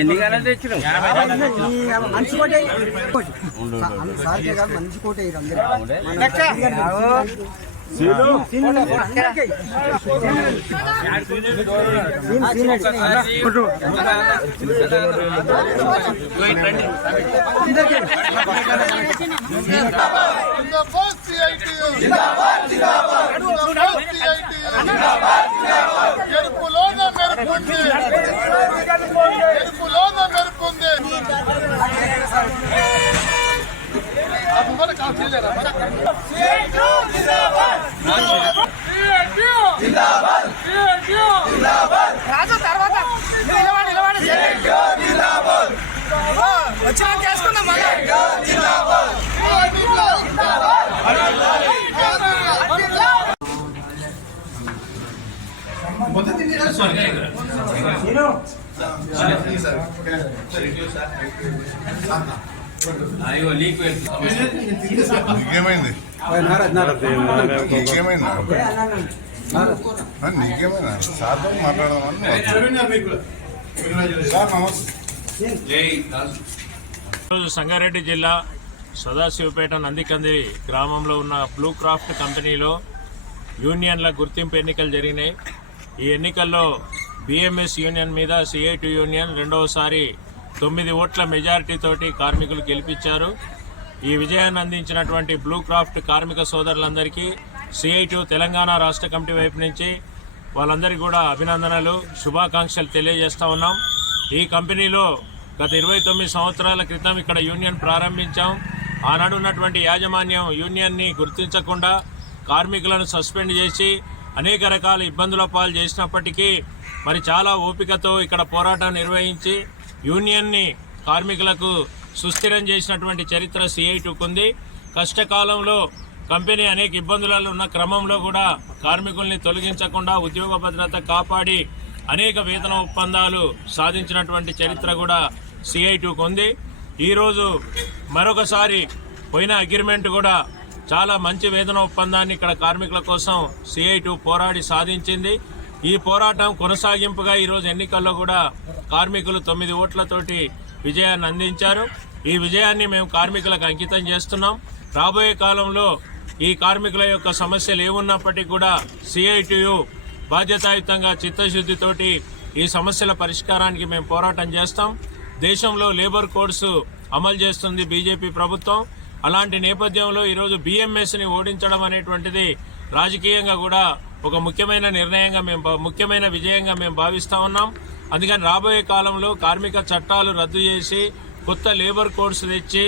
ఎన్నికలు తెచ్చినాం మంచి కోట మంచి కోట నీకేమైంది నీకేమైనా సార్తో మాట్లాడదామని. సంగారెడ్డి జిల్లా సదాశివపేట నందికంది గ్రామంలో ఉన్న బ్లూ క్రాఫ్ట్ కంపెనీలో యూనియన్ల గుర్తింపు ఎన్నికలు జరిగినాయి. ఈ ఎన్నికల్లో బిఎంఎస్ యూనియన్ మీద సిఐటి యూనియన్ రెండవసారి 9 ఓట్ల మెజారిటీ తోటి కార్మికులు గెలిపించారు. ఈ విజయాన్ని అందించినటువంటి బ్లూ క్రాఫ్ట్ కార్మిక సోదరులందరికీ సిఐటి తెలంగాణ రాష్ట్ర కమిటీ వైపు నుంచి వాళ్ళందరికీ కూడా అభినందనలు, శుభాకాంక్షలు తెలియజేస్తా ఉన్నాం. ఈ కంపెనీలో గత 29 సంవత్సరాల క్రితం ఇక్కడ యూనియన్ ప్రారంభించాం. ఆనాడు ఉన్నటువంటి యాజమాన్యం యూనియన్ని గుర్తించకుండా కార్మికులను సస్పెండ్ చేసి అనేక రకాల ఇబ్బందుల పాలు చేసినప్పటికీ మరి చాలా ఓపికతో ఇక్కడ పోరాటం నిర్వహించి యూనియన్ని కార్మికులకు సుస్థిరం చేసినటువంటి చరిత్ర సిఐటికి ఉంది. కష్టకాలంలో కంపెనీ అనేక ఇబ్బందులలో ఉన్న క్రమంలో కూడా కార్మికుల్ని తొలగించకుండా ఉద్యోగ భద్రత కాపాడి అనేక వేతన ఒప్పందాలు సాధించినటువంటి చరిత్ర కూడా సిఐటికి ఉంది. ఈరోజు మరొకసారి పోయిన అగ్రిమెంట్ కూడా చాలా మంచి వేతన ఒప్పందాన్ని ఇక్కడ కార్మికుల కోసం సిఐటి పోరాడి సాధించింది. ఈ పోరాటం కొనసాగింపుగా ఈరోజు ఎన్నికల్లో కూడా కార్మికులు 9 ఓట్లతోటి విజయాన్ని అందించారు. ఈ విజయాన్ని మేము కార్మికులకు అంకితం చేస్తున్నాం. రాబోయే కాలంలో ఈ కార్మికుల యొక్క సమస్యలు ఏమున్నప్పటికీ కూడా సిఐటియు బాధ్యతాయుతంగా చిత్తశుద్ధితోటి ఈ సమస్యల పరిష్కారానికి మేము పోరాటం చేస్తాం. దేశంలో లేబర్ కోడ్స్ అమలు చేస్తుంది బీజేపీ ప్రభుత్వం. అలాంటి నేపథ్యంలో ఈరోజు బిఎంఎస్ని ఓడించడం అనేటువంటిది రాజకీయంగా కూడా ఒక ముఖ్యమైన విజయంగా మేము భావిస్తా ఉన్నాం. అందుకని రాబోయే కాలంలో కార్మిక చట్టాలు రద్దు చేసి కొత్త లేబర్ కోడ్స్ తెచ్చి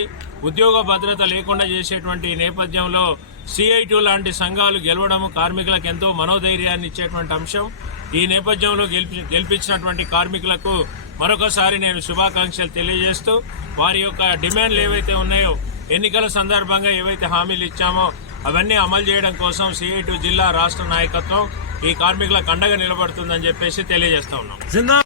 ఉద్యోగ భద్రత లేకుండా చేసేటువంటి నేపథ్యంలో సిఐటి లాంటి సంఘాలు గెలవడం కార్మికులకు ఎంతో మనోధైర్యాన్ని ఇచ్చేటువంటి అంశం. ఈ నేపథ్యంలో గెలిపించినటువంటి కార్మికులకు మరొకసారి నేను శుభాకాంక్షలు తెలియజేస్తూ వారి యొక్క డిమాండ్లు ఏవైతే ఉన్నాయో ఎన్నికల సందర్భంగా ఏవైతే హామీలు ఇచ్చామో అవన్నీ అమలు చేయడం కోసం సిఐటి జిల్లా రాష్ట్ర నాయకత్వం ఈ కార్మికులకు అండగా నిలబడుతుందని చెప్పేసి తెలియజేస్తా ఉన్నాం.